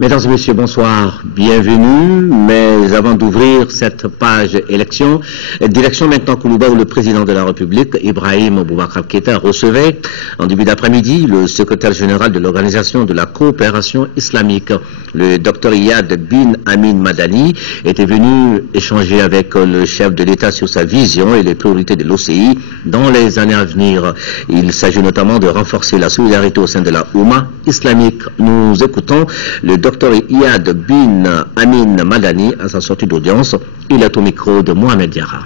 Mesdames et messieurs, bonsoir, bienvenue. Mais avant d'ouvrir cette page élection, direction maintenant Koulouba où le président de la République, Ibrahim Boubacar Keïta, recevait en début d'après-midi le secrétaire général de l'Organisation de la coopération islamique, le docteur Iyad bin Amin Madani, était venu échanger avec le chef de l'État sur sa vision et les priorités de l'OCI dans les années à venir. Il s'agit notamment de renforcer la solidarité au sein de la Oumma islamique. Nous écoutons le docteur Iyad bin Amin Madani à sa sortie d'audience. Il est au micro de Mohamed Diarra.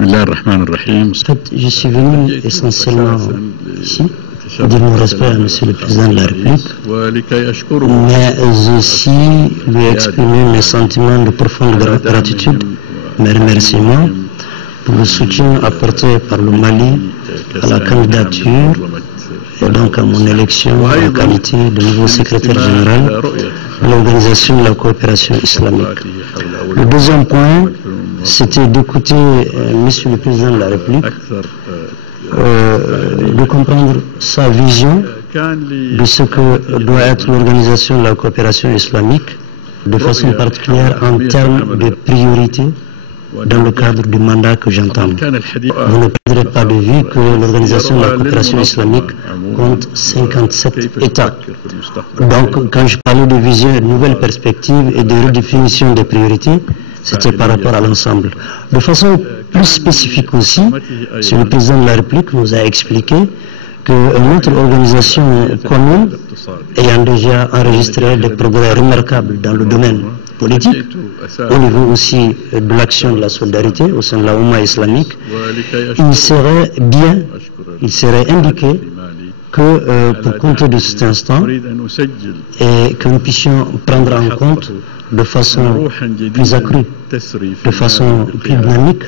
En fait, je suis venu essentiellement ici dire mon respect à Monsieur le Président de la République, mais aussi lui exprimer mes sentiments de profonde gratitude, mes remerciements pour le soutien apporté par le Mali à la candidature et donc à mon élection en qualité de nouveau secrétaire général de l'Organisation de la coopération islamique. Le deuxième point, c'était d'écouter Monsieur le Président de la République, de comprendre sa vision de ce que doit être l'Organisation de la coopération islamique, de façon particulière en termes de priorité dans le cadre du mandat que j'entends. Vous ne perdrez pas de vue que l'Organisation de la coopération islamique compte 57 États. Donc, quand je parlais de vision et de nouvelles perspectives et de redéfinition des priorités, c'était par rapport à l'ensemble. De façon plus spécifique aussi, M. le Président de la République nous a expliqué que notre organisation commune, ayant déjà enregistré des progrès remarquables dans le domaine politique, au niveau aussi de l'action de la solidarité au sein de la Oumma islamique, il serait bien, il serait indiqué que pour compter de cet instant et que nous puissions prendre en compte de façon plus accrue, de façon plus dynamique,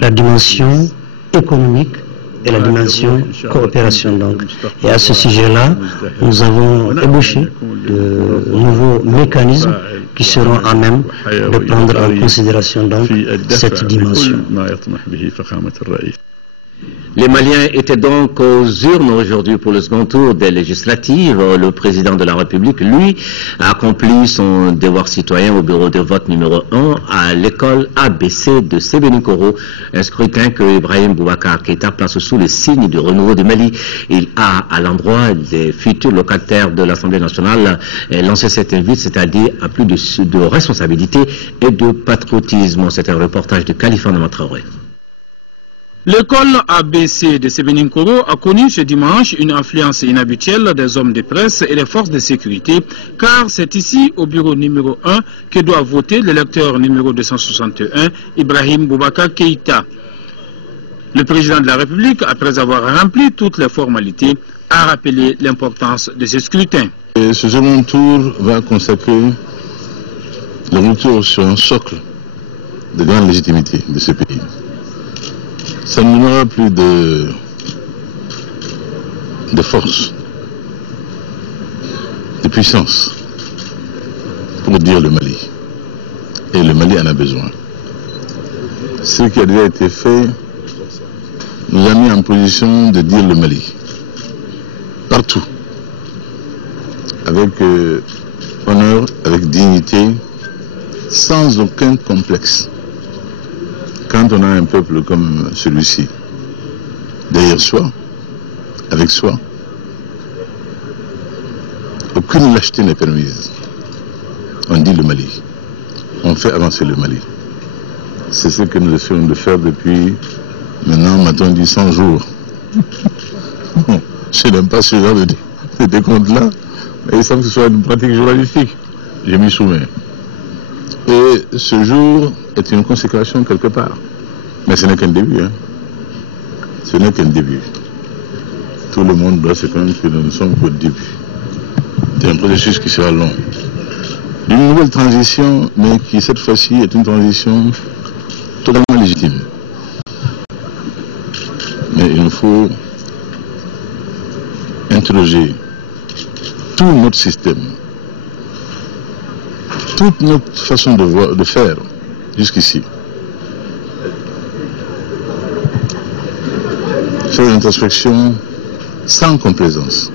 la dimension économique et la dimension coopération. Donc. Et à ce sujet-là, nous avons ébauché de nouveaux mécanismes qui seront à même de prendre en considération donc cette dimension. Les Maliens étaient donc aux urnes aujourd'hui pour le second tour des législatives. Le président de la République, lui, a accompli son devoir citoyen au bureau de vote numéro 1 à l'école ABC de Sébénikoro. Un scrutin que Ibrahim Boubacar Keïta place sous le signe du renouveau du Mali. Il a, à l'endroit des futurs locataires de l'Assemblée nationale, lancé cette invite, c'est-à-dire à plus de responsabilité et de patriotisme. C'est un reportage de Khalifa Namatraoré. L'école ABC de Sébénikoro a connu ce dimanche une affluence inhabituelle des hommes de presse et des forces de sécurité, car c'est ici, au bureau numéro 1, que doit voter l'électeur numéro 261, Ibrahim Boubacar Keïta. Le président de la République, après avoir rempli toutes les formalités, a rappelé l'importance de ce scrutin. Et ce second tour va consacrer le retour sur un socle de grande légitimité de ce pays. Ça ne donnera plus de force, de puissance pour dire le Mali. Et le Mali en a besoin. Ce qui a déjà été fait nous a mis en position de dire le Mali. Partout. Avec honneur, avec dignité, sans aucun complexe. Quand on a un peuple comme celui-ci, derrière soi, avec soi, aucune lâcheté n'est permise. On dit le Mali. On fait avancer le Mali. C'est ce que nous essayons de faire depuis, maintenant, on dit 100 jours. Je n'aime pas ce genre de décompte-là, mais il semble que ce soit une pratique journalistique. Je m'y soumets. Et ce jour est une consécration quelque part. Mais ce n'est qu'un début. Hein. Ce n'est qu'un début. Tout le monde doit se connaître que nous ne sommes qu'au début. C'est un processus qui sera long. Une nouvelle transition, mais qui cette fois-ci est une transition totalement légitime. Mais il nous faut interroger tout notre système, toute notre façon de faire jusqu'ici. Faire une introspection sans complaisance.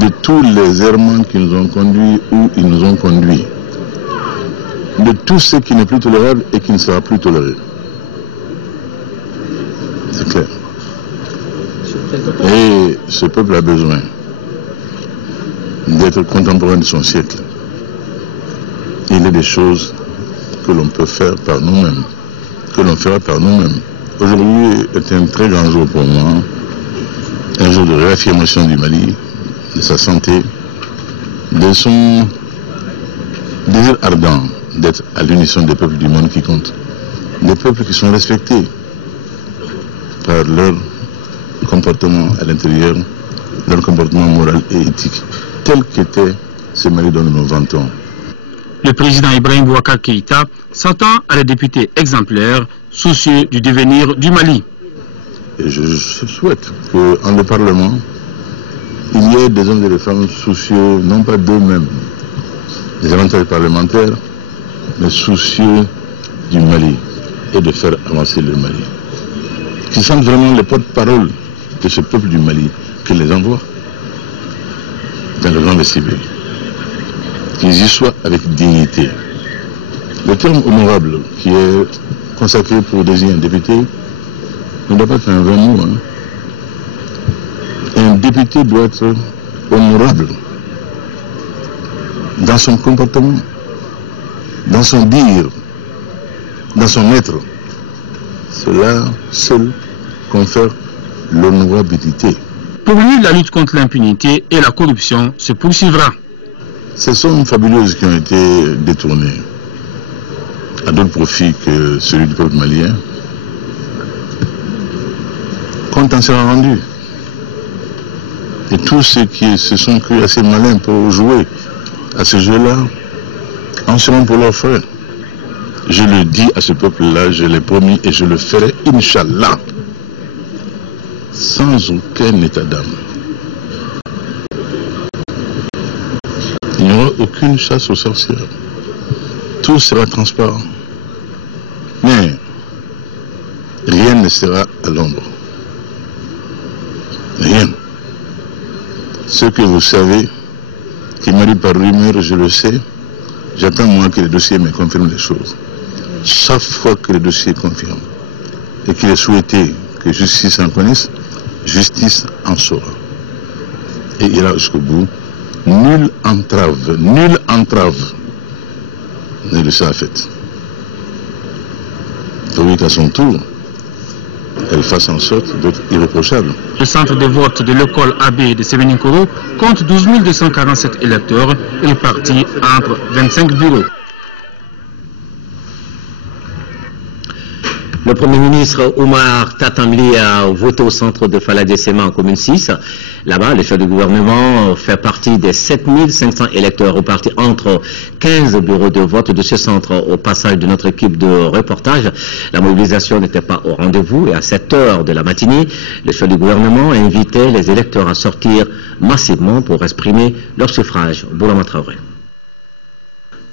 de tous les errements qui nous ont conduits où ils nous ont conduits, de tout ce qui n'est plus tolérable et qui ne sera plus toléré. C'est clair. Et ce peuple a besoin d'être contemporain de son siècle. Il y a des choses que l'on peut faire par nous-mêmes, que l'on fera par nous-mêmes. Aujourd'hui est un très grand jour pour moi, un jour de réaffirmation du Mali, de sa santé, de son désir ardent d'être à l'unisson des peuples du monde qui comptent. Des peuples qui sont respectés par leur comportement à l'intérieur, leur comportement moral et éthique, tel qu'était ce Mali dont nous nous vantons. Le président Ibrahim Boubacar Keïta s'attend à des députés exemplaires, soucieux du devenir du Mali. Et je souhaite qu'en le Parlement, il y ait des hommes et des femmes soucieux, non pas d'eux-mêmes, des avantages parlementaires, mais soucieux du Mali et de faire avancer le Mali. Qui sentent vraiment les porte-parole de ce peuple du Mali, qu'ils les envoient dans le grand vestibule. Qu'ils y soient avec dignité. Le terme honorable qui est consacré pour désigner un député ne doit pas être un vain mot. Un député doit être honorable dans son comportement, dans son dire, dans son être. Cela seul confère l'honorabilité. Pour lui, la lutte contre l'impunité et la corruption se poursuivra. Ces sommes fabuleuses qui ont été détournées à d'autres profits que celui du peuple malien, compte en sera rendu. Et tous ceux qui se sont crus assez malins pour jouer à ce jeu-là en seront pour leurs frères. Je le dis à ce peuple-là, je l'ai promis et je le ferai, Inch'Allah, sans aucun état d'âme. Il n'y aura aucune chasse aux sorcières. Tout sera transparent. Mais rien ne sera à l'ombre. Rien. Ce que vous savez, qui m'arrive par rumeur, je le sais, j'attends moi que le dossier me confirme les choses. Chaque fois que le dossier confirme et qu'il est souhaité que justice en connaisse, justice en saura. Et ira jusqu'au bout. Nulle entrave ne le sera faite. Pourvu qu'à son tour, elle fasse en sorte d'être irréprochable. Le centre de vote de l'école AB de Sévéninkoro compte 12 247 électeurs et répartis entre 25 bureaux. Le Premier ministre Oumar Tatamli a voté au centre de Faladessema en commune 6. Là-bas, le chef du gouvernement fait partie des 7500 électeurs repartis entre 15 bureaux de vote de ce centre. Au passage de notre équipe de reportage, la mobilisation n'était pas au rendez-vous et à 7 heures de la matinée, le chef du gouvernement invitait les électeurs à sortir massivement pour exprimer leur suffrage. Boulama Traoré.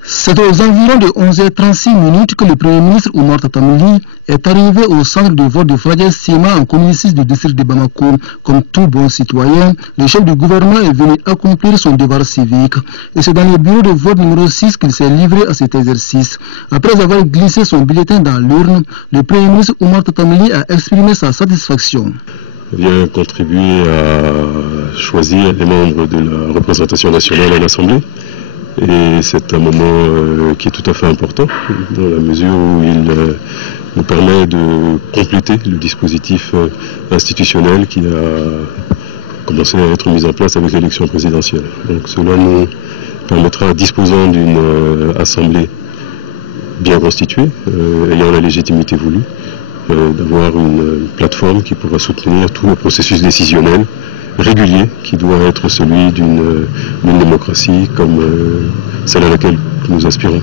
C'est aux environs de 11h36 que le Premier ministre Oumar Tatamli est arrivé au centre de vote de Faladessema en commune 6 du district de Bamako. Comme tout bon citoyen, le chef du gouvernement est venu accomplir son devoir civique. Et c'est dans le bureau de vote numéro 6 qu'il s'est livré à cet exercice. Après avoir glissé son bulletin dans l'urne, le Premier ministre Oumar Tatamli a exprimé sa satisfaction. Vient contribuer à choisir les membres de la représentation nationale à l'Assemblée. Et c'est un moment qui est tout à fait important, dans la mesure où il nous permet de compléter le dispositif institutionnel qui a commencé à être mis en place avec l'élection présidentielle. Donc cela nous permettra, disposant d'une assemblée bien constituée, ayant la légitimité voulue, d'avoir une plateforme qui pourra soutenir tout le processus décisionnel régulier qui doit être celui d'une démocratie comme celle à laquelle nous aspirons.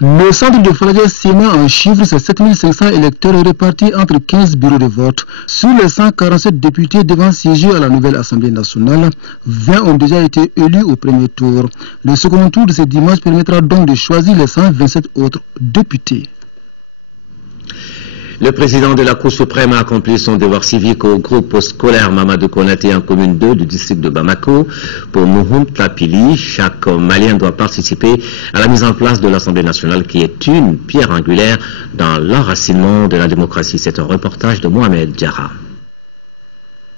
Le centre de Faladessema en chiffre, c'est 7500 électeurs répartis entre 15 bureaux de vote. Sur les 147 députés devant siéger à la nouvelle Assemblée nationale, 20 ont déjà été élus au premier tour. Le second tour de ce dimanche permettra donc de choisir les 127 autres députés. Le président de la Cour suprême a accompli son devoir civique au groupe scolaire Mamadou Konaté en commune 2 du district de Bamako. Pour Mouhoum Tapili, chaque Malien doit participer à la mise en place de l'Assemblée nationale qui est une pierre angulaire dans l'enracinement de la démocratie. C'est un reportage de Mohamed Diarra.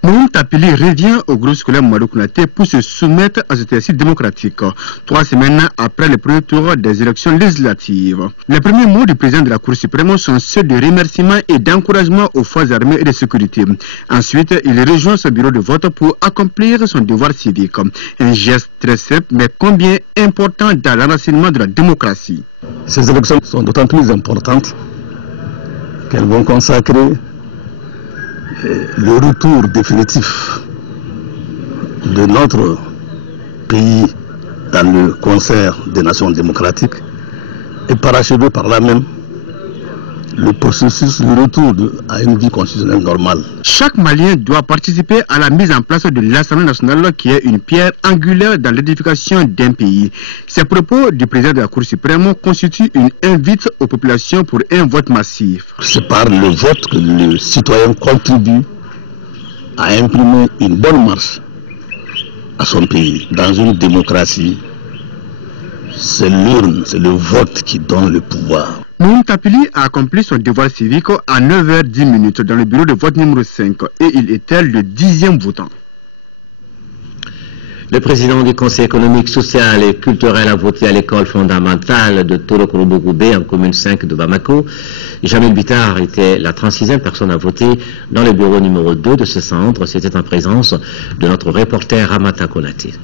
Mouhoum Tapili revient au groupe scolaire Mamadou Konaté pour se soumettre à cet exercice démocratique, 3 semaines après le premier tour des élections législatives. Les premiers mots du président de la Cour suprême sont ceux de remerciement et d'encouragement aux forces armées et de sécurité. Ensuite, il rejoint son bureau de vote pour accomplir son devoir civique. Un geste très simple, mais combien important dans l'enracinement de la démocratie. Ces élections sont d'autant plus importantes qu'elles vont consacrer le retour définitif de notre pays dans le concert des nations démocratiques et parachever par là même le processus, le retour à une vie constitutionnelle normale. Chaque Malien doit participer à la mise en place de l'Assemblée nationale qui est une pierre angulaire dans l'édification d'un pays. Ces propos du président de la Cour suprême constituent une invite aux populations pour un vote massif. C'est par le vote que le citoyen contribue à imprimer une bonne marche à son pays. Dans une démocratie, c'est l'urne, c'est le vote qui donne le pouvoir. Mouhoum Tapili a accompli son devoir civique à 9h10 dans le bureau de vote numéro 5 et il était le 10e votant. Le président du Conseil économique, social et culturel a voté à l'école fondamentale de Torokoro-Bougoubé en commune 5 de Bamako. Jamil Bitar était la 36e personne à voter dans le bureau numéro 2 de ce centre. C'était en présence de notre reporter Ramata Konaté.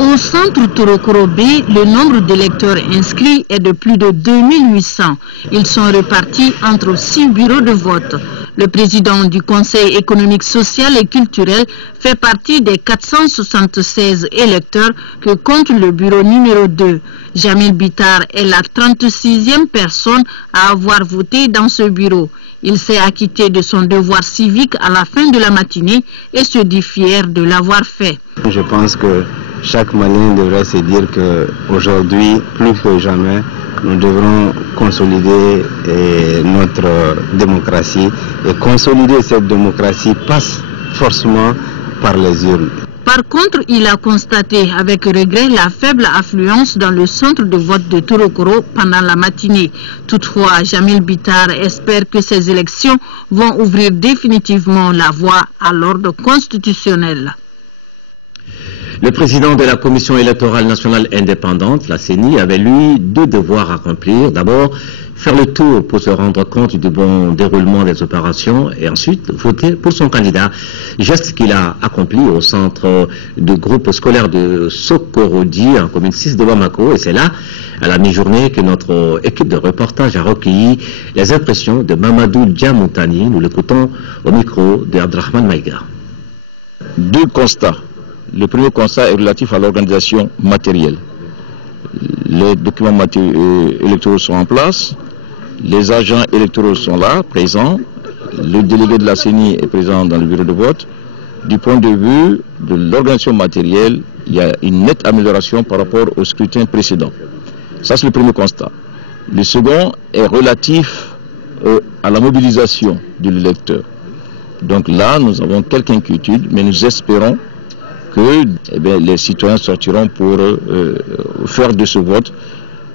Au centre Torokoro-B, le nombre d'électeurs inscrits est de plus de 2800. Ils sont répartis entre 6 bureaux de vote. Le président du Conseil économique, social et culturel fait partie des 476 électeurs que compte le bureau numéro 2. Jamil Bitar est la 36e personne à avoir voté dans ce bureau. Il s'est acquitté de son devoir civique à la fin de la matinée et se dit fier de l'avoir fait. Je pense que chaque Malien devrait se dire qu'aujourd'hui, plus que jamais, nous devrons consolider notre démocratie. Et consolider cette démocratie passe forcément par les urnes. Par contre, il a constaté avec regret la faible affluence dans le centre de vote de Torokoro pendant la matinée. Toutefois, Jamil Bitar espère que ces élections vont ouvrir définitivement la voie à l'ordre constitutionnel. Le président de la Commission électorale nationale indépendante, la CENI, avait lui 2 devoirs à accomplir. D'abord, faire le tour pour se rendre compte du bon déroulement des opérations et ensuite voter pour son candidat. Geste qu'il a accompli au centre de groupe scolaire de Sokorodi en commune 6 de Bamako. Et c'est là, à la mi-journée, que notre équipe de reportage a recueilli les impressions de Mamadou Diamoutani. Nous l'écoutons au micro de Abdrahman Maïga. 2 constats. Le premier constat est relatif à l'organisation matérielle. Les documents électoraux sont en place, les agents électoraux sont là, présents, le délégué de la CENI est présent dans le bureau de vote. Du point de vue de l'organisation matérielle, il y a une nette amélioration par rapport au scrutin précédent. Ça, c'est le premier constat. Le second est relatif à la mobilisation de l'électeur. Donc là, nous avons quelques inquiétudes, mais nous espérons que les citoyens sortiront pour faire de ce vote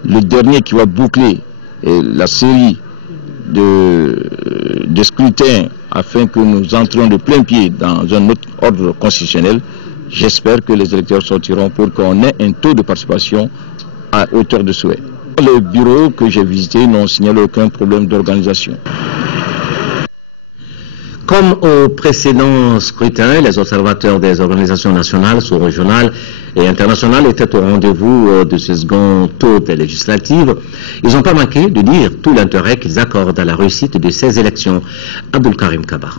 le dernier qui va boucler la série de scrutins afin que nous entrions de plein pied dans un autre ordre constitutionnel. J'espère que les électeurs sortiront pour qu'on ait un taux de participation à hauteur de souhait. Les bureaux que j'ai visités n'ont signalé aucun problème d'organisation. Comme au précédent scrutin, les observateurs des organisations nationales, sous-régionales et internationales étaient au rendez-vous de ce second tour des législatives. Ils n'ont pas manqué de dire tout l'intérêt qu'ils accordent à la réussite de ces élections. Abdul Karim Kaba.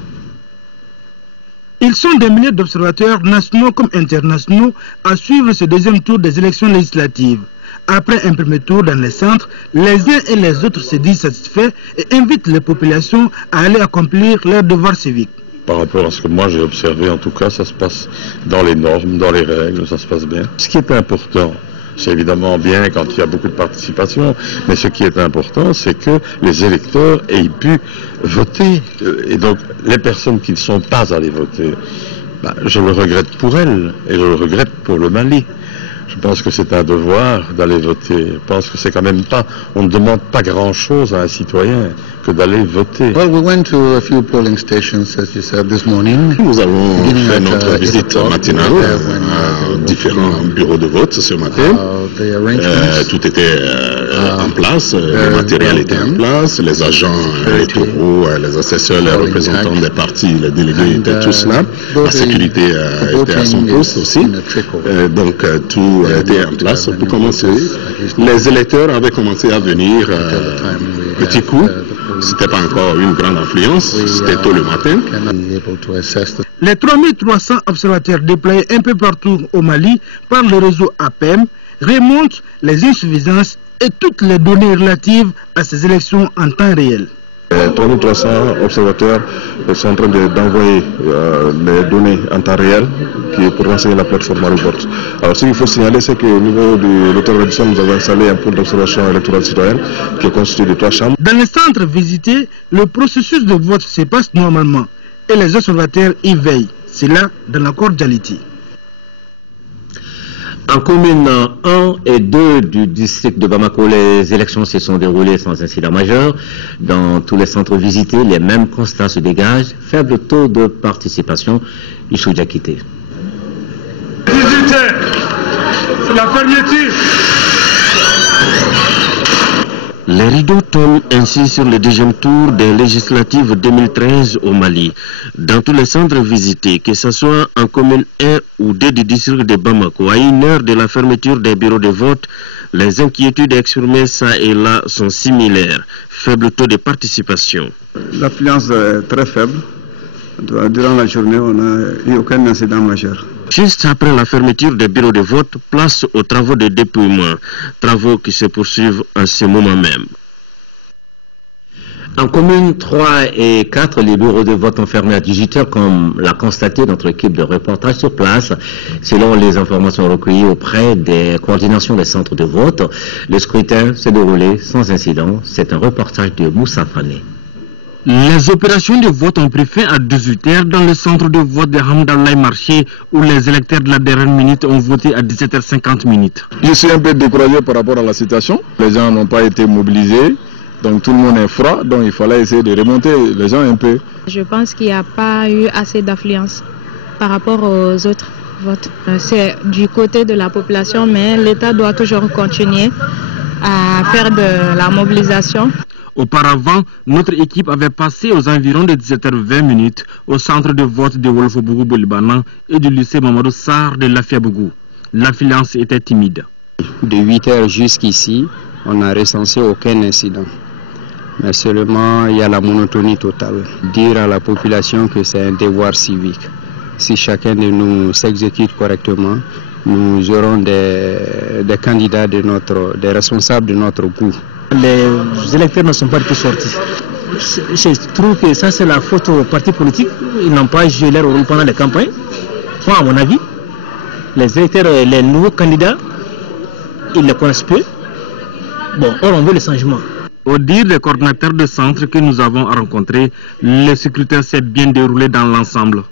Ils sont des milliers d'observateurs nationaux comme internationaux à suivre ce deuxième tour des élections législatives. Après un premier tour dans les centres, les uns et les autres se disent satisfaits et invitent les populations à aller accomplir leurs devoirs civiques. Par rapport à ce que moi j'ai observé, en tout cas, ça se passe dans les normes, dans les règles, ça se passe bien. Ce qui est important, C'est évidemment bien quand il y a beaucoup de participation, mais ce qui est important, c'est que les électeurs aient pu voter. Et donc, les personnes qui ne sont pas allées voter, je le regrette pour elles, et je le regrette pour le Mali. Je pense que c'est un devoir d'aller voter. Je pense que c'est quand même pas, on ne demande pas grand-chose à un citoyen que d'aller voter. Well, we went to a few polling stations, as you said, this morning. Nous avons fait notre visite matinale à différents bureaux de vote ce matin. Tout était en place, le matériel était en place, les agents électoraux, les assesseurs, les représentants des partis, les délégués étaient tous là. La sécurité était à son poste aussi. Donc tout était en place pour commencer. Les électeurs avaient commencé à venir petit coup. C'était pas encore une grande affluence, c'était tôt le matin. Les 3300 observateurs déployés un peu partout au Mali par le réseau APEM remontent les insuffisances et toutes les données relatives à ces élections en temps réel. 3300 observateurs sont en train d'envoyer les données en temps réel pour renseigner la plateforme Marie-Vote. Alors ce qu'il faut signaler, c'est qu'au niveau de l'autorganisation, nous avons installé un pôle d'observation électorale citoyenne qui est constitué de 3 chambres. Dans les centres visités, le processus de vote se passe normalement et les observateurs y veillent. C'est là dans la cordialité. En commune 1 et 2 du district de Bamako, les élections se sont déroulées sans incident majeur. Dans tous les centres visités, les mêmes constats se dégagent. Faible taux de participation. Issou Diakité. 18h, c'est la fermeture. Les rideaux tombent ainsi sur le deuxième tour des législatives 2013 au Mali. Dans tous les centres visités, que ce soit en commune 1 ou 2 du district de Bamako, à 1 heure de la fermeture des bureaux de vote, les inquiétudes exprimées ça et là sont similaires. Faible taux de participation. L'affluence est très faible. Durant la journée, on n'a eu aucun incident majeur. Juste après la fermeture des bureaux de vote, place aux travaux de dépouillement, travaux qui se poursuivent en ce moment même. En commune 3 et 4, les bureaux de vote ont fermé à 18h, comme l'a constaté notre équipe de reportage sur place. Selon les informations recueillies auprès des coordinations des centres de vote, le scrutin s'est déroulé sans incident. C'est un reportage de Moussa Fané. Les opérations de vote ont pris fin à 18h dans le centre de vote de Hamdallahi Marché où les électeurs de la dernière minute ont voté à 17h50. Je suis un peu découragé par rapport à la situation. Les gens n'ont pas été mobilisés, donc tout le monde est froid, donc il fallait essayer de remonter les gens un peu. Je pense qu'il n'y a pas eu assez d'affluence par rapport aux autres votes. C'est du côté de la population, mais l'État doit toujours continuer à faire de la mobilisation. Auparavant, notre équipe avait passé aux environs de 17h20 au centre de vote de Wolfo-Bougou-Bolibana et du lycée Mamadou Sarr de Lafia-Bougou. L'affluence était timide. De 8h jusqu'ici, on n'a recensé aucun incident. Mais seulement, il y a la monotonie totale. Dire à la population que c'est un devoir civique. Si chacun de nous s'exécute correctement, nous aurons des candidats des responsables de notre goût. Les électeurs ne sont pas tous sortis. Je trouve que ça c'est la faute aux partis politiques. Ils n'ont pas joué leur rôle pendant les campagnes. Moi, à mon avis, les électeurs, les nouveaux candidats, ils les connaissent peu. Bon, on veut le changement. Au dire des coordinateurs de centre que nous avons rencontrés, le scrutin s'est bien déroulé dans l'ensemble.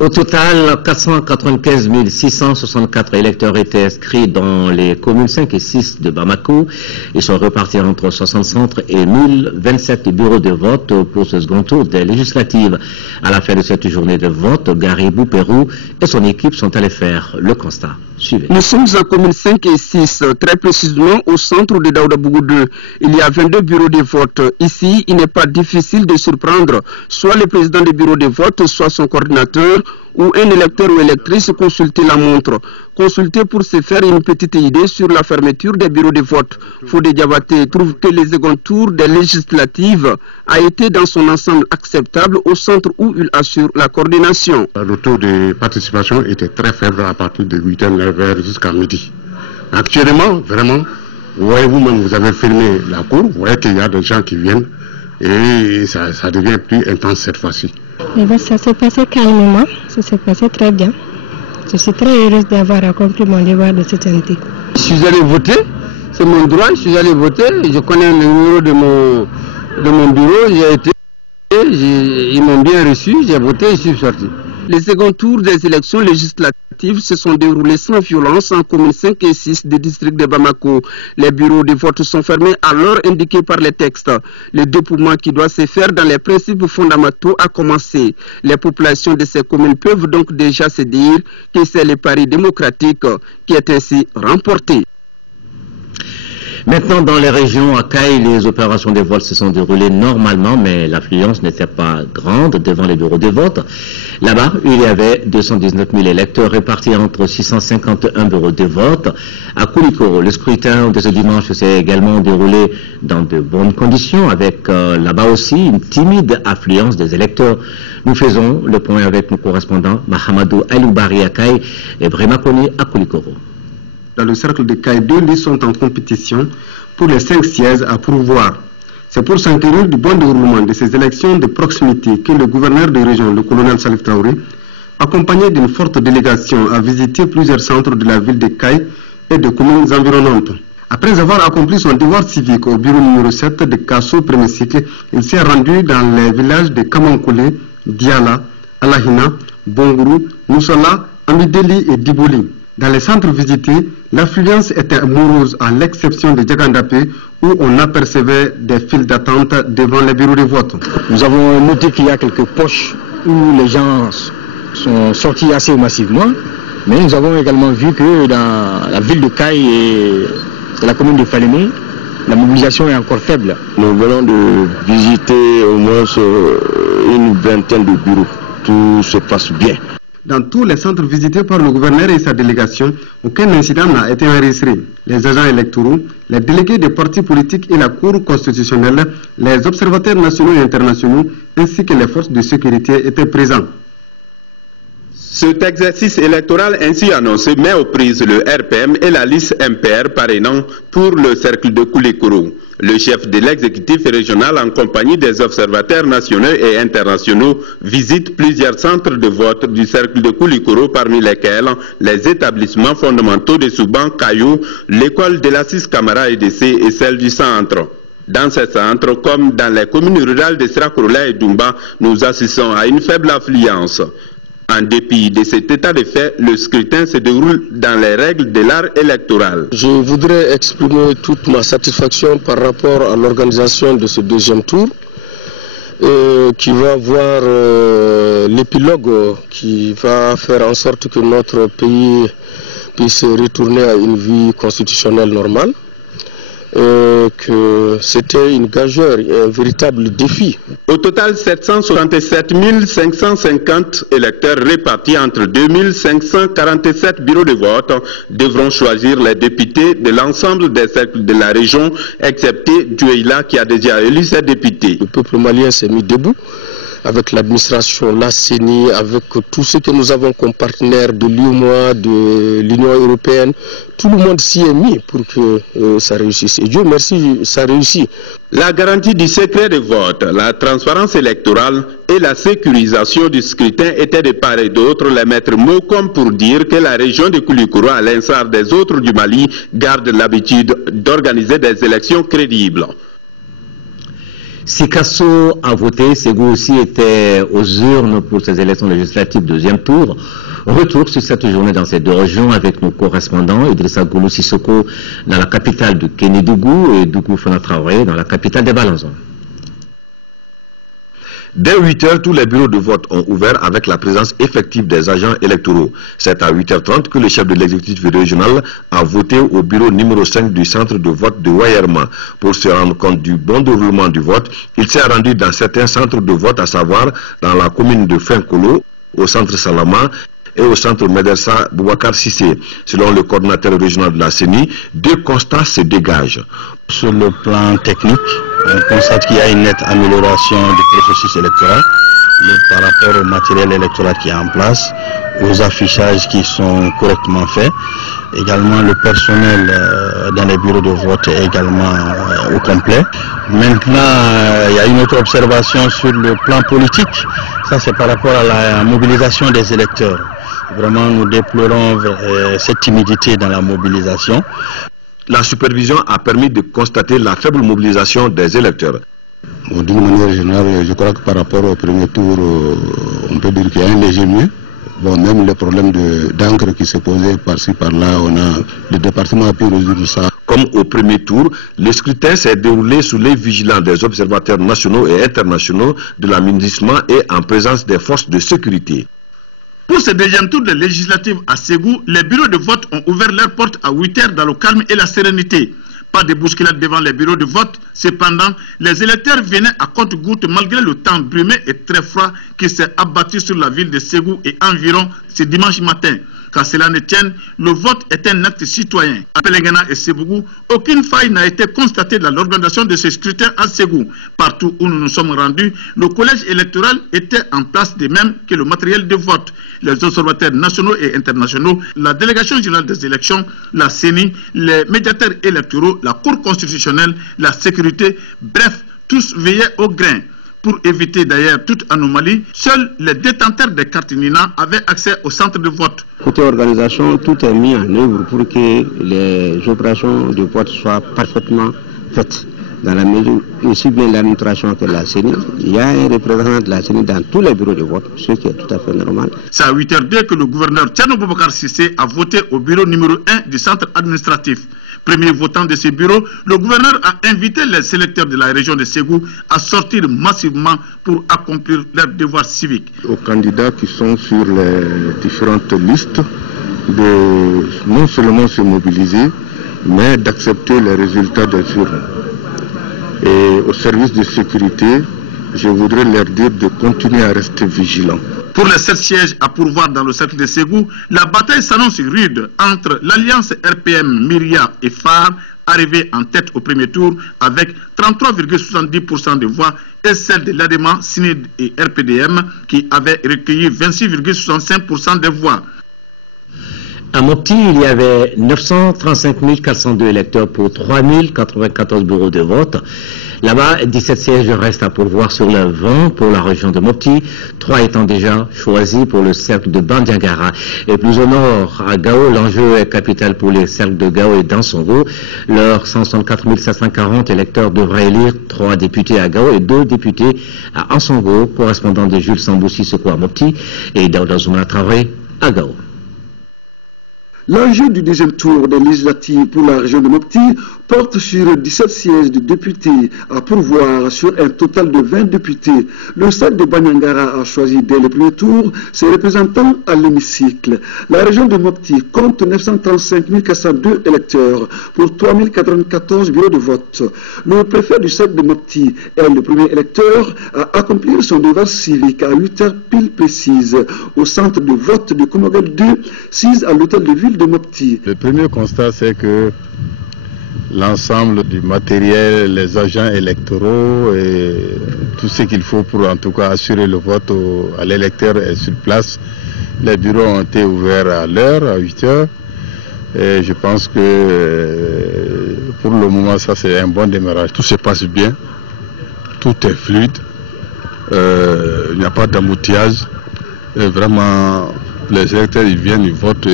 Au total, 495 664 électeurs étaient inscrits dans les communes 5 et 6 de Bamako. Ils sont repartis entre 60 centres et 1027 bureaux de vote pour ce second tour des législatives. À la fin de cette journée de vote, Garibou Pérou et son équipe sont allés faire le constat. Suivez. Nous sommes en commune 5 et 6, très précisément au centre de Daoudabougou 2. Il y a 22 bureaux de vote. Ici, il n'est pas difficile de surprendre soit le président du bureau de vote, soit son coordinateur, ou un électeur ou électrice consulter la montre. Consulter pour se faire une petite idée sur la fermeture des bureaux de vote. Fodé Diabaté trouve que le second tour des législatives a été dans son ensemble acceptable au centre où il assure la coordination. Le taux de participation était très faible à partir de 8h, 9h jusqu'à midi. Actuellement, vraiment, voyez-vous même, vous avez fermé la cour, vous voyez qu'il y a des gens qui viennent et ça devient plus intense cette fois-ci. Ça s'est passé calmement, ça s'est passé très bien. Je suis très heureuse d'avoir accompli mon devoir de citoyenneté. Je suis allé voter, c'est mon droit, je suis allé voter, je connais le numéro de mon bureau, j'ai été, ils m'ont bien reçu, j'ai voté et je suis sorti. Les seconds tours des élections législatives se sont déroulés sans violence en communes 5 et 6 des districts de Bamako. Les bureaux de vote sont fermés à l'heure indiquée par les textes. Le dépouillement qui doit se faire dans les principes fondamentaux a commencé. Les populations de ces communes peuvent donc déjà se dire que c'est le pari démocratique qui est ainsi remporté. Maintenant, dans les régions à Kay, les opérations de vote se sont déroulées normalement, mais l'affluence n'était pas grande devant les bureaux de vote. Là-bas, il y avait 219 000 électeurs répartis entre 651 bureaux de vote. À Koulikoro, le scrutin de ce dimanche s'est également déroulé dans de bonnes conditions, avec là-bas aussi une timide affluence des électeurs. Nous faisons le point avec nos correspondants Mahamadou Aloubari à Kay et Brema Koni à Koulikoro. Dans le cercle de Kay, 2 listes sont en compétition pour les 5 sièges à pourvoir. C'est pour s'enquérir du bon déroulement de ces élections de proximité que le gouverneur de région, le colonel Salif Traoré, accompagné d'une forte délégation, a visité plusieurs centres de la ville de Kay et de communes environnantes. Après avoir accompli son devoir civique au bureau numéro 7 de Kasso, premier cycle, il s'est rendu dans les villages de Kamankoulé, Diala, Alahina, Bongourou, Moussala, Amideli et Diboli. Dans les centres visités, l'affluence était morose à l'exception de Djagandapé où on apercevait des files d'attente devant les bureaux de vote. Nous avons noté qu'il y a quelques poches où les gens sont sortis assez massivement, mais nous avons également vu que dans la ville de Kay et la commune de Falémé, la mobilisation est encore faible. Nous venons de visiter au moins une vingtaine de bureaux. Tout se passe bien. Dans tous les centres visités par le gouverneur et sa délégation, aucun incident n'a été enregistré. Les agents électoraux, les délégués des partis politiques et la Cour constitutionnelle, les observateurs nationaux et internationaux, ainsi que les forces de sécurité étaient présents. Cet exercice électoral ainsi annoncé met aux prises le RPM et la liste MPR parrainant pour le cercle de Koulikoro. Le chef de l'exécutif régional en compagnie des observateurs nationaux et internationaux visite plusieurs centres de vote du cercle de Koulikoro, parmi lesquels les établissements fondamentaux de Souban, Kayou, l'école de l'Assis Camara EDC et celle du centre. Dans ces centres, comme dans les communes rurales de Srakorola et Dumba, nous assistons à une faible affluence. En dépit de cet état de fait, le scrutin se déroule dans les règles de l'art électoral. Je voudrais exprimer toute ma satisfaction par rapport à l'organisation de ce deuxième tour qui va voir l'épilogue qui va faire en sorte que notre pays puisse retourner à une vie constitutionnelle normale. Que c'était une gageure, un véritable défi. Au total, 767 550 électeurs répartis entre 2547 bureaux de vote devront choisir les députés de l'ensemble des cercles de la région, excepté Douéila qui a déjà élu ses députés. Le peuple malien s'est mis debout avec l'administration, la CENI, avec tout ce que nous avons comme partenaires de l'UEMOA, de l'Union européenne. Tout le monde s'y est mis pour que ça réussisse. Et Dieu merci, ça réussit. La garantie du secret de vote, la transparence électorale et la sécurisation du scrutin étaient de part et d'autre les maîtres mots, comme pour dire que la région de Koulikoro, à l'instar des autres du Mali, garde l'habitude d'organiser des élections crédibles. Si Kasso a voté, Ségou aussi était aux urnes pour ces élections législatives deuxième tour. Retour sur cette journée dans ces deux régions avec nos correspondants, Idrissa Goulou Sissoko dans la capitale de Kénédougou et Dougou Fana Traoré dans la capitale des Balanzons. Dès 8h, tous les bureaux de vote ont ouvert avec la présence effective des agents électoraux. C'est à 8h30 que le chef de l'exécutif régional a voté au bureau numéro 5 du centre de vote de Wayerma. Pour se rendre compte du bon déroulement du vote, il s'est rendu dans certains centres de vote, à savoir dans la commune de Fenkolo, au centre Salama et au centre Medersa Boubacar Sissé. Selon le coordinateur régional de la CENI, deux constats se dégagent. Sur le plan technique, on constate qu'il y a une nette amélioration du processus électoral par rapport au matériel électoral qui est en place, aux affichages qui sont correctement faits. Également, le personnel dans les bureaux de vote est également au complet. Maintenant, il y a une autre observation sur le plan politique. Ça, c'est par rapport à la mobilisation des électeurs. Vraiment, nous déplorons cette timidité dans la mobilisation. La supervision a permis de constater la faible mobilisation des électeurs. D'une manière générale, je crois que par rapport au premier tour, on peut dire qu'il y a un léger mieux. Bon, même le problème d'encre qui se posait par-ci par-là, le département a pu résoudre ça. Comme au premier tour, le scrutin s'est déroulé sous les vigilants des observateurs nationaux et internationaux de l'aménagement et en présence des forces de sécurité. Pour ce deuxième tour de législative à Ségou, les bureaux de vote ont ouvert leurs portes à 8 heures dans le calme et la sérénité. Pas de bousculade devant les bureaux de vote. Cependant, les électeurs venaient à compte-gouttes malgré le temps brumé et très froid qui s'est abattu sur la ville de Ségou et environ ce dimanche matin. Qu'à cela ne tienne, le vote est un acte citoyen. À Pelengana et Sébougou, aucune faille n'a été constatée dans l'organisation de ce scrutin à Ségou. Partout où nous nous sommes rendus, le collège électoral était en place de même que le matériel de vote. Les observateurs nationaux et internationaux, la délégation générale des élections, la CENI, les médiateurs électoraux, la Cour constitutionnelle, la sécurité, bref, tous veillaient au grain. Pour éviter d'ailleurs toute anomalie, seuls les détenteurs des cartes Nina avaient accès au centre de vote. Côté organisation, tout est mis en œuvre pour que les opérations de vote soient parfaitement faites. Dans la mesure, aussi bien l'administration que la CENI, il y a un représentant de la CENI dans tous les bureaux de vote, ce qui est tout à fait normal. C'est à 8h02 que le gouverneur Tchano Boubacar Sissé a voté au bureau numéro 1 du centre administratif. Premier votant de ce bureau, le gouverneur a invité les électeurs de la région de Ségou à sortir massivement pour accomplir leurs devoirs civiques. Aux candidats qui sont sur les différentes listes, de non seulement se mobiliser, mais d'accepter les résultats des urnes. Et au service de sécurité, je voudrais leur dire de continuer à rester vigilants. Pour les 7 sièges à pourvoir dans le cercle de Ségou, la bataille s'annonce rude entre l'alliance RPM, Myria et Phare, arrivée en tête au premier tour avec 33,70% de voix, et celle de l'ADEMA, SNID et RPDM qui avaient recueilli 26,65% des voix. À Mopti, il y avait 935 402 électeurs pour 3094 bureaux de vote. Là-bas, 17 sièges restent à pourvoir sur le 20 pour la région de Mopti, 3 étant déjà choisis pour le cercle de Bandiagara. Et plus au nord, à Gao, l'enjeu est capital pour les cercles de Gao et d'Ansongo. Leurs 164 740 électeurs devraient élire 3 députés à Gao et 2 députés à Ansongo, correspondant de Jules Samboussi Seko à Mopti et Daouda Zoumana Traoré à Gao. L'enjeu du deuxième tour des législatives pour la région de Mopti porte sur 17 sièges de députés à pourvoir sur un total de 20 députés. Le stade de Banyangara a choisi dès le premier tour ses représentants à l'hémicycle. La région de Mopti compte 935 402 électeurs pour 3094 bureaux de vote. Le préfet du cercle de Mopti est le premier électeur à accomplir son devoir civique à 8 heures pile précises au centre de vote de Komogel 2, 6 à l'hôtel de ville de Mopti. Le premier constat, c'est que l'ensemble du matériel, les agents électoraux et tout ce qu'il faut pour en tout cas assurer le vote à l'électeur est sur place. Les bureaux ont été ouverts à l'heure, à 8 heures. Et je pense que pour le moment, ça c'est un bon démarrage. Tout se passe bien, tout est fluide, il n'y a pas d'embouteillage. Vraiment, les électeurs ils viennent, ils votent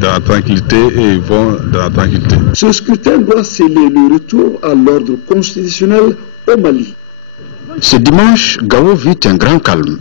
dans la tranquillité et ils vont dans la tranquillité. Ce scrutin doit sceller le retour à l'ordre constitutionnel au Mali. Ce dimanche, Gao vit un grand calme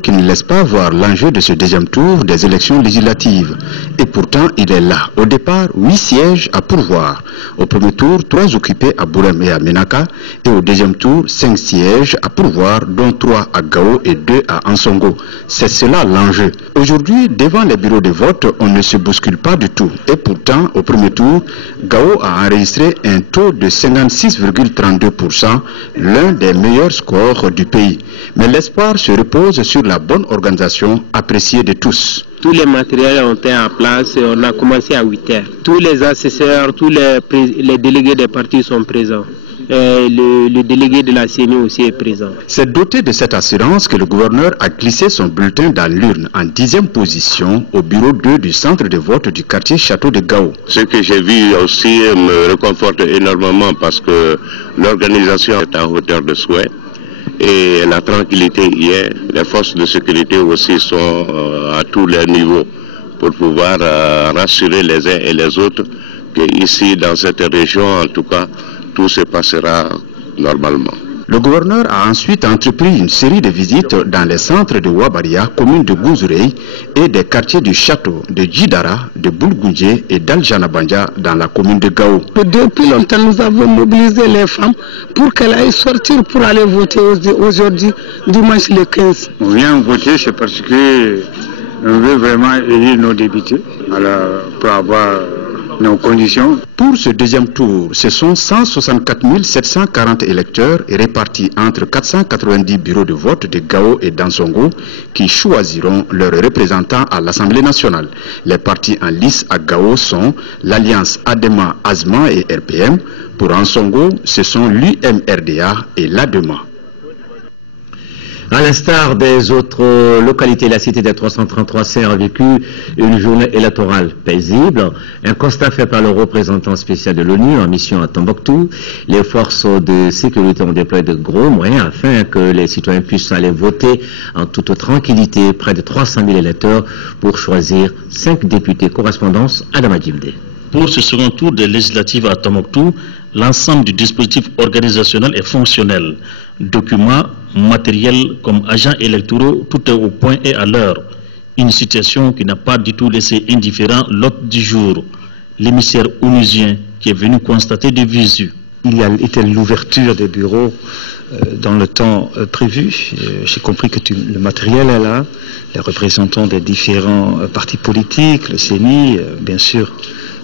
qui ne laisse pas voir l'enjeu de ce deuxième tour des élections législatives. Et pourtant, il est là. Au départ, 8 sièges à pourvoir. Au premier tour, 3 occupés à Bourem et à Menaka. Et au deuxième tour, 5 sièges à pourvoir, dont 3 à Gao et 2 à Ansongo. C'est cela l'enjeu. Aujourd'hui, devant les bureaux de vote, on ne se bouscule pas du tout. Et pourtant, au premier tour, Gao a enregistré un taux de 56,32%, l'un des meilleurs scores du pays. Mais l'espoir se repose sur la bonne organisation appréciée de tous. Tous les matériels ont été en place et on a commencé à 8 heures. Tous les assesseurs, tous les délégués des partis sont présents. Et le délégué de la CENI aussi est présent. C'est doté de cette assurance que le gouverneur a glissé son bulletin dans l'urne en 10e position au bureau 2 du centre de vote du quartier Château de Gao. Ce que j'ai vu aussi me réconforte énormément parce que l'organisation est à hauteur de souhait. et la tranquillité y est. Les forces de sécurité aussi sont à tous les niveaux pour pouvoir rassurer les uns et les autres que ici, dans cette région, en tout cas, tout se passera normalement. Le gouverneur a ensuite entrepris une série de visites dans les centres de Wabaria, commune de Gouzurei, et des quartiers du château de Djidara, de Boulgoundje et d'Al-Janabanja dans la commune de Gao. Depuis longtemps, nous avons mobilisé les femmes pour qu'elles aillent sortir pour aller voter aujourd'hui, dimanche le 15. On vient voter, c'est parce que on veut vraiment élire nos députés pour avoir nos conditions. Pour ce deuxième tour, ce sont 164 740 électeurs répartis entre 490 bureaux de vote de Gao et d'Ansongo qui choisiront leurs représentants à l'Assemblée nationale. Les partis en lice à Gao sont l'Alliance Adema, Azma et RPM. Pour Ansongo, ce sont l'UMRDA et l'ADEMA. À l'instar des autres localités, la cité des 333C a vécu une journée électorale paisible. Un constat fait par le représentant spécial de l'ONU en mission à Tombouctou. Les forces de sécurité ont déployé de gros moyens afin que les citoyens puissent aller voter en toute tranquillité. Près de 300 000 électeurs pour choisir 5 députés. Correspondance Adama Djimde. Pour ce second tour des législatives à Tombouctou, l'ensemble du dispositif organisationnel est fonctionnel. Documents, matériels comme agents électoraux, tout est au point et à l'heure. Une situation qui n'a pas du tout laissé indifférent l'hôte du jour, l'émissaire onusien qui est venu constater des visu. Il y a été l'ouverture des bureaux dans le temps prévu. J'ai compris que le matériel est là, les représentants des différents partis politiques, le CENI, bien sûr,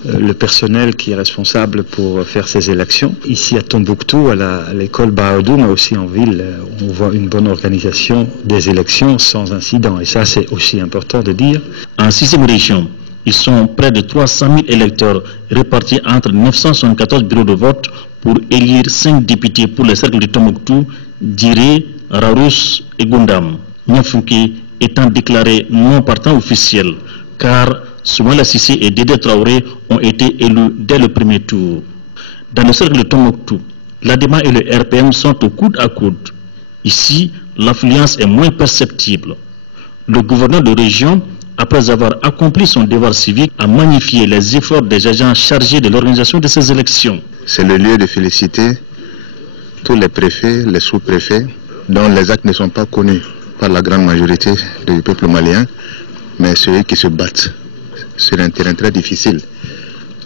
le personnel qui est responsable pour faire ces élections. Ici à Tombouctou, à l'école Baoudou, mais aussi en ville, on voit une bonne organisation des élections sans incident. Et ça, c'est aussi important de dire. En 6e région, ils sont près de 300 000 électeurs répartis entre 974 bureaux de vote pour élire 5 députés pour le cercle de Tombouctou, Diré, Rarousse et Gundam. Niafouké étant déclaré non partant officiel, car Soumaïla Cissé et Dédé Traoré ont été élus dès le premier tour. Dans le cercle de Tombouctou, l'ADEMA et le RPM sont au coude à coude. Ici, l'affluence est moins perceptible. Le gouverneur de région, après avoir accompli son devoir civique, a magnifié les efforts des agents chargés de l'organisation de ces élections. C'est le lieu de féliciter tous les préfets, les sous-préfets, dont les actes ne sont pas connus par la grande majorité du peuple malien, mais ceux qui se battent sur un terrain très difficile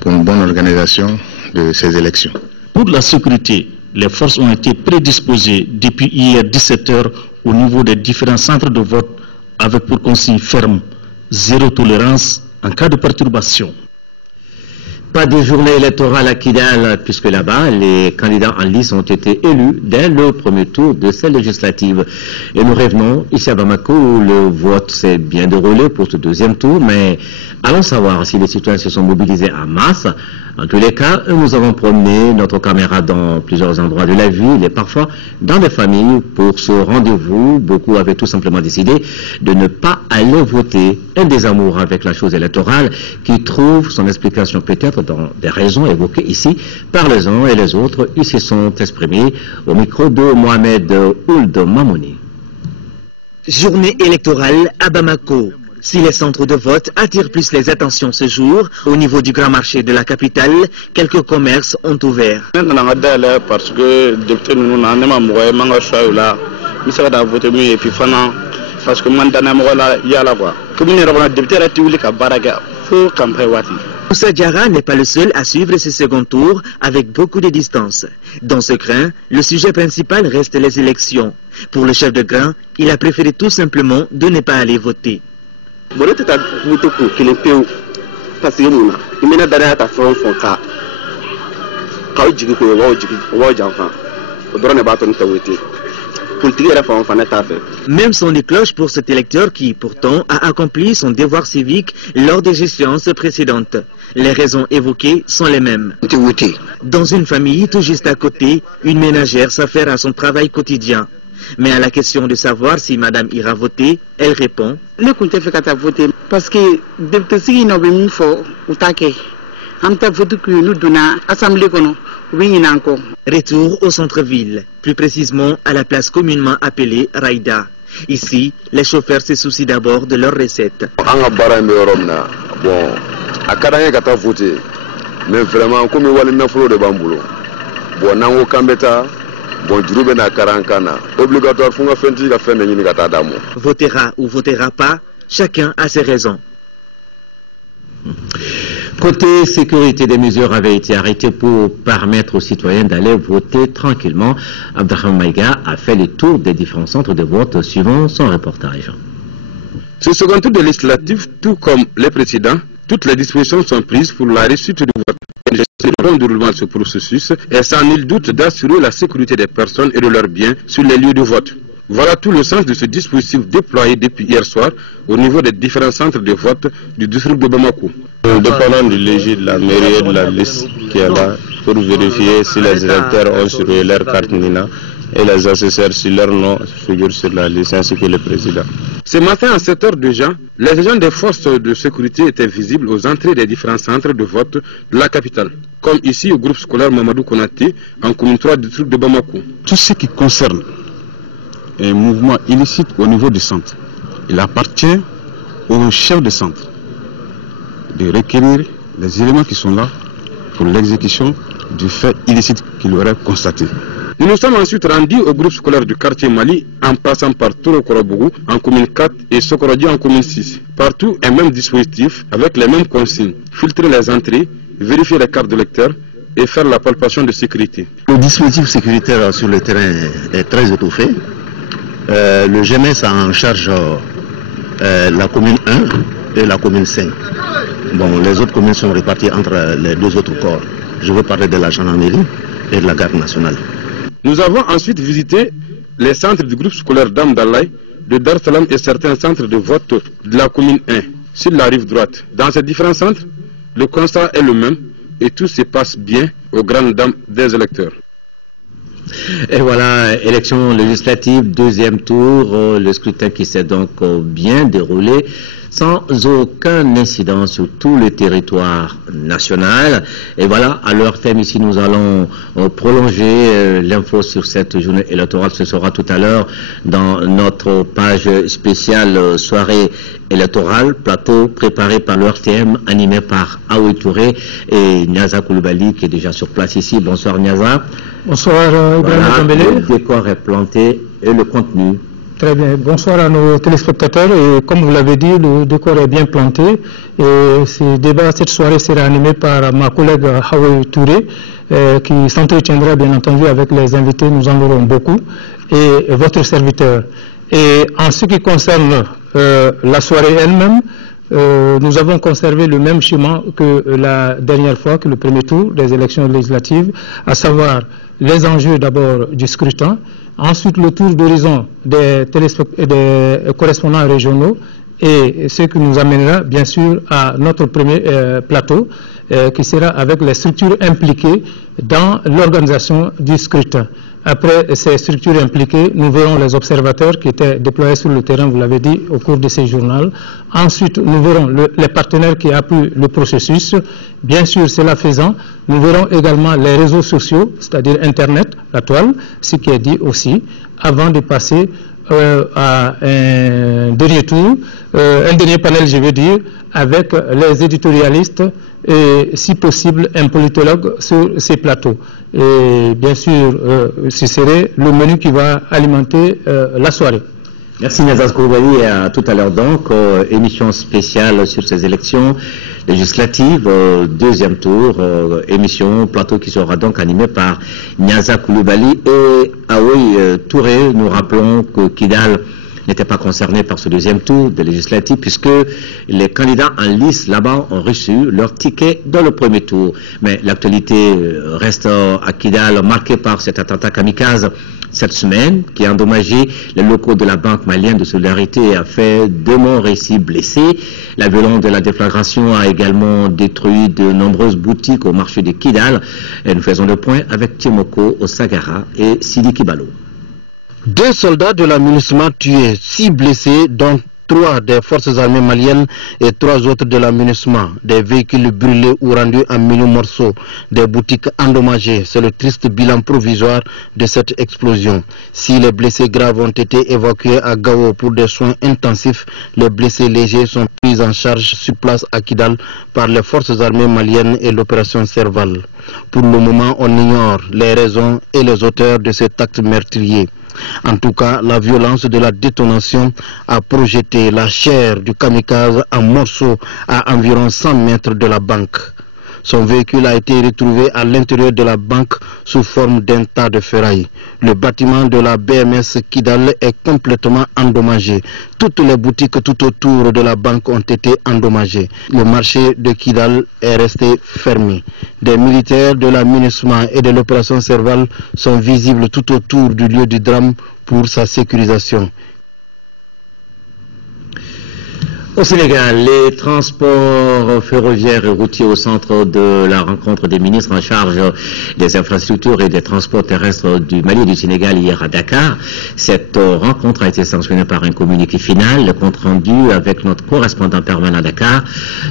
pour une bonne organisation de ces élections. Pour la sécurité, les forces ont été prédisposées depuis hier 17h au niveau des différents centres de vote avec pour consigne ferme, zéro tolérance en cas de perturbation. Pas de journée électorale à Kidal, puisque là-bas, les candidats en lice ont été élus dès le premier tour de ces législatives. Et nous revenons ici à Bamako, où le vote s'est bien déroulé pour ce deuxième tour, mais allons savoir si les citoyens se sont mobilisés en masse. En tous les cas, nous avons promené notre caméra dans plusieurs endroits de la ville et parfois dans des familles pour ce rendez-vous. Beaucoup avaient tout simplement décidé de ne pas aller voter. Un désamour avec la chose électorale qui trouve son explication peut-être dans des raisons évoquées ici par les uns et les autres. Ils se sont exprimés au micro de Mohamed Ould Mamouni. Journée électorale à Bamako. Si les centres de vote attirent plus les attentions ce jour, au niveau du grand marché de la capitale, quelques commerces ont ouvert. Parce que depuis nous n'avons pas parce que Moussa Diarra n'est pas le seul à suivre ce second tour avec beaucoup de distance. Dans ce grain, le sujet principal reste les élections. Pour le chef de grain, il a préféré tout simplement de ne pas aller voter. Même son des cloches pour cet électeur qui, pourtant, a accompli son devoir civique lors des échéances précédentes. Les raisons évoquées sont les mêmes. Dans une famille tout juste à côté, une ménagère s'affaire à son travail quotidien. Mais à la question de savoir si madame ira voter, elle répond parce que depuis que nous avons fait l'assemblée, Retour au centre-ville, plus précisément à la place communément appelée Raïda. Ici, les chauffeurs se soucient d'abord de leurs recettes. Mais vraiment, comme de Bambulo, obligatoire, votera ou votera pas, chacun a ses raisons. Côté sécurité, des mesures avaient été arrêtées pour permettre aux citoyens d'aller voter tranquillement. Abdelrahman Maïga a fait le tour des différents centres de vote suivant son reportage. Ce second tour de législatif, tout comme les précédents, toutes les dispositions sont prises pour la réussite du vote. Le bon déroulement de ce processus est sans nul doute d'assurer la sécurité des personnes et de leurs biens sur les lieux de vote. Voilà tout le sens de ce dispositif déployé depuis hier soir au niveau des différents centres de vote du district de Bamako. Dépendant du légit de la mairie et de la liste qui est là pour vérifier si les électeurs ont surveillé leur carte NINA et les assesseurs si leur nom figure sur la liste ainsi que le président. Ce matin à 7 h déjà, les agents des forces de sécurité étaient visibles aux entrées des différents centres de vote de la capitale, comme ici au groupe scolaire Mamadou Konaté en commune 3 du district de Bamako. Tout ce qui concerne un mouvement illicite au niveau du centre, il appartient au chef de centre de requérir les éléments qui sont là pour l'exécution du fait illicite qu'il aurait constaté. Nous nous sommes ensuite rendus au groupe scolaire du quartier Mali en passant par Toro-Korobougou en commune 4 et Sokorodi en commune 6. Partout un même dispositif avec les mêmes consignes. Filtrer les entrées, vérifier les cartes de lecteur et faire la palpation de sécurité. Le dispositif sécuritaire sur le terrain est très étoffé. Le GMS a en charge la commune 1 et la commune 5. Bon, les autres communes sont réparties entre les deux autres corps. Je veux parler de la gendarmerie et de la garde nationale. Nous avons ensuite visité les centres du groupe scolaire d'Amdalaï, de Dar Salam et certains centres de vote de la commune 1, sur la rive droite. Dans ces différents centres, le constat est le même et tout se passe bien aux grandes dames des électeurs. Et voilà, élection législative, deuxième tour, le scrutin qui s'est donc bien déroulé sans aucun incident sur tout le territoire national. Et voilà, à l'heure thème ici, nous allons prolonger l'info sur cette journée électorale. Ce sera tout à l'heure dans notre page spéciale soirée électorale, plateau préparé par l'ORTM, animé par Aoui Touré et Niaza Koulibaly qui est déjà sur place ici. Bonsoir Niaza. Bonsoir Ibrahim Tambélé. Le décor est planté et le contenu. Très bien. Bonsoir à nos téléspectateurs. Et comme vous l'avez dit, le décor est bien planté. Et ce débat, cette soirée sera animé par ma collègue Aoui Touré, qui s'entretiendra bien entendu avec les invités. Nous en aurons beaucoup. Et votre serviteur. Et en ce qui concerne la soirée elle-même, nous avons conservé le même schéma que la dernière fois, que le premier tour des élections législatives, à savoir les enjeux d'abord du scrutin, ensuite le tour d'horizon des correspondants régionaux et ce qui nous amènera bien sûr à notre premier plateau qui sera avec les structures impliquées dans l'organisation du scrutin. Après ces structures impliquées, nous verrons les observateurs qui étaient déployés sur le terrain, vous l'avez dit, au cours de ces journaux. Ensuite, nous verrons les partenaires qui appuient le processus. Bien sûr, cela faisant, nous verrons également les réseaux sociaux, c'est-à-dire Internet, la toile, ce qui est dit aussi, avant de passer à un dernier tour, un dernier panel, je veux dire, avec les éditorialistes et, si possible, un politologue sur ces plateaux. Et bien sûr, ce serait le menu qui va alimenter la soirée. Merci Niaza Koulibaly et à tout à l'heure donc, émission spéciale sur ces élections législatives, deuxième tour, émission, plateau qui sera donc animé par Niaza Koulibaly et Aoui Touré. Nous rappelons que Kidal n'était pas concerné par ce deuxième tour de législative puisque les candidats en lice là-bas ont reçu leur ticket dans le premier tour. Mais l'actualité reste à Kidal marquée par cet attentat kamikaze cette semaine qui a endommagé les locaux de la Banque malienne de solidarité et a fait 2 morts et 6 blessés. La violence de la déflagration a également détruit de nombreuses boutiques au marché de Kidal. Et nous faisons le point avec Timoko Osagara et Sidi Kibalo. 2 soldats de la MINUSMA tués, 6 blessés, dont 3 des forces armées maliennes et 3 autres de la MINUSMA, des véhicules brûlés ou rendus en millions de morceaux, des boutiques endommagées. C'est le triste bilan provisoire de cette explosion. Si les blessés graves ont été évacués à Gao pour des soins intensifs, les blessés légers sont pris en charge sur place à Kidal par les forces armées maliennes et l'opération Serval. Pour le moment, on ignore les raisons et les auteurs de cet acte meurtrier. En tout cas, la violence de la détonation a projeté la chair du kamikaze en morceaux à environ 100 mètres de la banque. Son véhicule a été retrouvé à l'intérieur de la banque sous forme d'un tas de ferraille. Le bâtiment de la BMS Kidal est complètement endommagé. Toutes les boutiques tout autour de la banque ont été endommagées. Le marché de Kidal est resté fermé. Des militaires de la MINUSMA et de l'opération Serval sont visibles tout autour du lieu du drame pour sa sécurisation. Au Sénégal, les transports ferroviaires et routiers au centre de la rencontre des ministres en charge des infrastructures et des transports terrestres du Mali et du Sénégal hier à Dakar. Cette rencontre a été sanctionnée par un communiqué final, le compte rendu avec notre correspondant permanent à Dakar,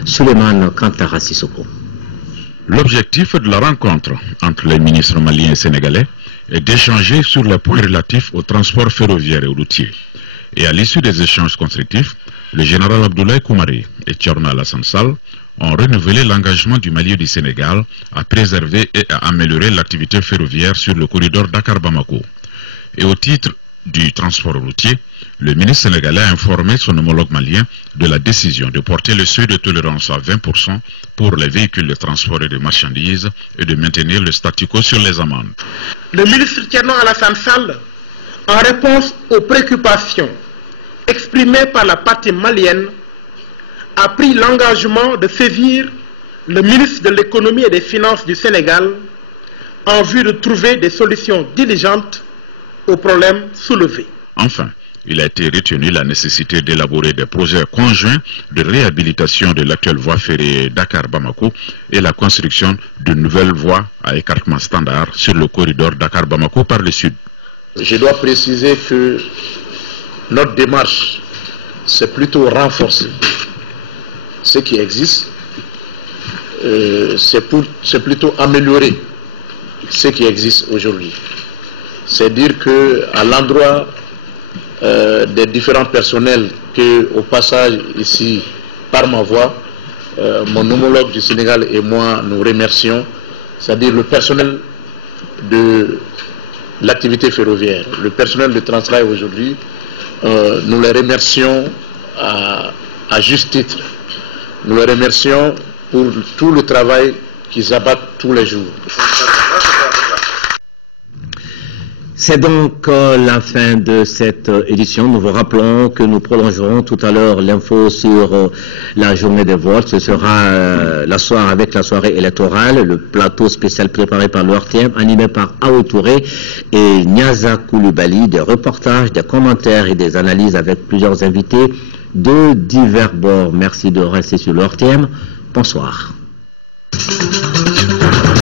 Souleymane Kantara Sissoko. L'objectif de la rencontre entre les ministres maliens et sénégalais est d'échanger sur les points relatifs au transport ferroviaire et routier. Et à l'issue des échanges constructifs, le général Abdoulaye Koumaré et Thierno Alassane Sall ont renouvelé l'engagement du Mali et du Sénégal à préserver et à améliorer l'activité ferroviaire sur le corridor Dakar-Bamako. Et au titre du transport routier, le ministre sénégalais a informé son homologue malien de la décision de porter le seuil de tolérance à 20% pour les véhicules de transport et de marchandises et de maintenir le statu quo sur les amendes. Le ministre Thierno Alassane Sall, en réponse aux préoccupations exprimées par la partie malienne, a pris l'engagement de saisir le ministre de l'économie et des finances du Sénégal en vue de trouver des solutions diligentes aux problèmes soulevés. Enfin, il a été retenu la nécessité d'élaborer des projets conjoints de réhabilitation de l'actuelle voie ferrée Dakar-Bamako et la construction de nouvelles voies à écartement standard sur le corridor Dakar-Bamako par le sud. Je dois préciser que notre démarche, c'est plutôt renforcer ce qui existe, c'est plutôt améliorer ce qui existe aujourd'hui. C'est dire qu'à l'endroit des différents personnels que, au passage ici, par ma voix, mon homologue du Sénégal et moi, nous remercions, c'est-à-dire le personnel de l'activité ferroviaire, le personnel de Transrail aujourd'hui, nous les remercions à juste titre. Nous les remercions pour tout le travail qu'ils abattent tous les jours. C'est donc la fin de cette édition. Nous vous rappelons que nous prolongerons tout à l'heure l'info sur la journée des votes. Ce sera avec la soirée électorale, le plateau spécial préparé par le RTM, animé par Aou Touré et Niaza Koulibaly, des reportages, des commentaires et des analyses avec plusieurs invités de divers bords. Merci de rester sur le RTM. Bonsoir.